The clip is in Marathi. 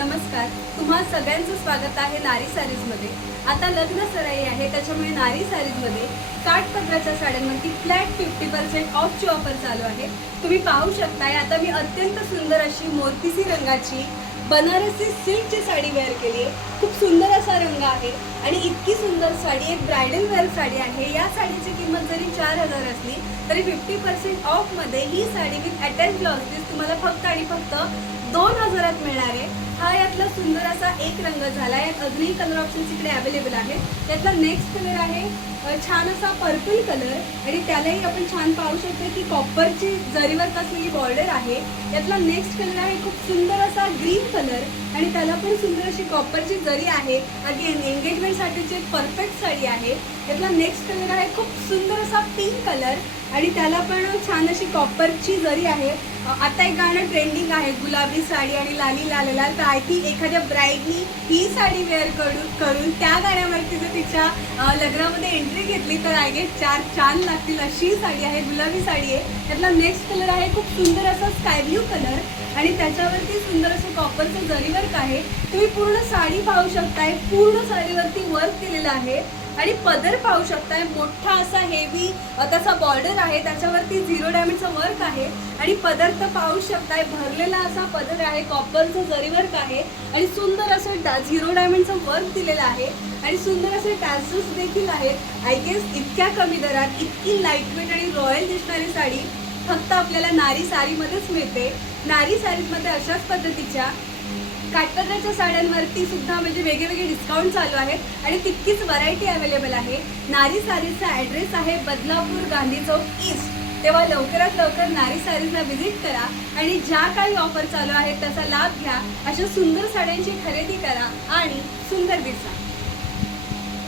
नमस्कार. तुम्हा सगळ्यांचं स्वागत आहे नारी सारीजमध्ये. आता लग्न सराई आहे त्याच्यामुळे नारी सारीजमध्ये काठपदराच्या साड्यांवरती फ्लॅट फिफ्टी पर्सेंट ऑफची ऑफर चालू आहे. तुम्ही पाहू शकताय आता मी अत्यंत सुंदर अशी मोतीसी रंगाची बनारसी सिल्कची साडी वेअर केली आहे खूप सुंदर असा रंग आहे आणि इतकी सुंदर साडी एक ब्रायडल वेअर साडी आहे. या साडीची किंमत जरी चार हजार असली तरी फिफ्टी पर्सेंट ऑफमध्ये ही साडी विथ अटॅच ब्लाउज तुम्हाला फक्त आणि फक्त दोन हजारात मिळणार आहे. हा यातला सुंदर असा एक रंग झाला आहे. अजूनही कलर ऑप्शन्स इकडे अवेलेबल आहे त्यातला नेक्स्ट कलर आहे छान असा पर्पल कलर आणि त्यालाही आपण छान पाहू शकतो की कॉपरची जरीवर असलेली बॉर्डर आहे. यातला नेक्स्ट कलर आहे खूप सुंदर असा ग्रीन कलर आणि त्याला पण सुंदर अशी कॉपरची जरी आहे अगेन एंगेजमेंटसाठीची एक परफेक्ट साडी आहे. यातला नेक्स्ट कलर आहे खूप सुंदर असा पिंक कलर आणि त्याला पण छान अशी कॉपरची जरी आहे. आता एक गाणं ट्रेंडिंग आहे गुलाबी साडी आणि लाली लाल लाल. तर आय थिंक एखाद्या ब्राईडनी ही साडी वेअर करून करून त्या गाण्यावरती जर तिच्या लग्नामध्ये एंट्री घेतली तर आय गेट चार छान लागतील अशी साडी आहे गुलाबी साडी आहे. त्यातला नेक्स्ट कलर आहे खूप सुंदर असा स्काय ब्ल्यू कलर आणि त्याच्यावरती सुंदर असं कॉपरचं जरी वर्क आहे. तुम्ही पूर्ण साडी पाहू शकताय पूर्ण साडीवरती वर्क केलेलं आहे. आणि पदर पाहू शकताय मोठा असा हेवी त्याचा बॉर्डर आहे. त्याच्यावरती झिरो डॅमेजचं वर्क आहे. आणि पदर तर पाहू शकताय भरलेला असा पदर आहे कॉपरचं जरी वर्क आहे. आणि सुंदर असं डा झिरो डायमंडचं वर्क दिलेलं आहे. आणि सुंदर असे टॅसल्स देखील आहेत. आय गेस इतक्या कमी दरात इतकी लाईटवेट आणि रॉयल दिसणारी साडी फक्त आपल्याला नारी साडीमध्येच मिळते. नारी साडीमध्ये अशाच पद्धतीच्या काठपदराच्या साड्यांवरती सुद्धा म्हणजे वेगवेगळे डिस्काउंट चालू आहेत आणि तितकीच व्हरायटी अवेलेबल आहे. नारी सारीचा ॲड्रेस आहे बदलापूर गांधी चौक ईस्ट तेव्हा लवकरात लवकर नारी सारीजला व्हिजिट करा आणि ज्या काही ऑफर चालू आहेत त्याचा लाभ घ्या. अशा सुंदर साड्यांची खरेदी करा आणि सुंदर दिसा.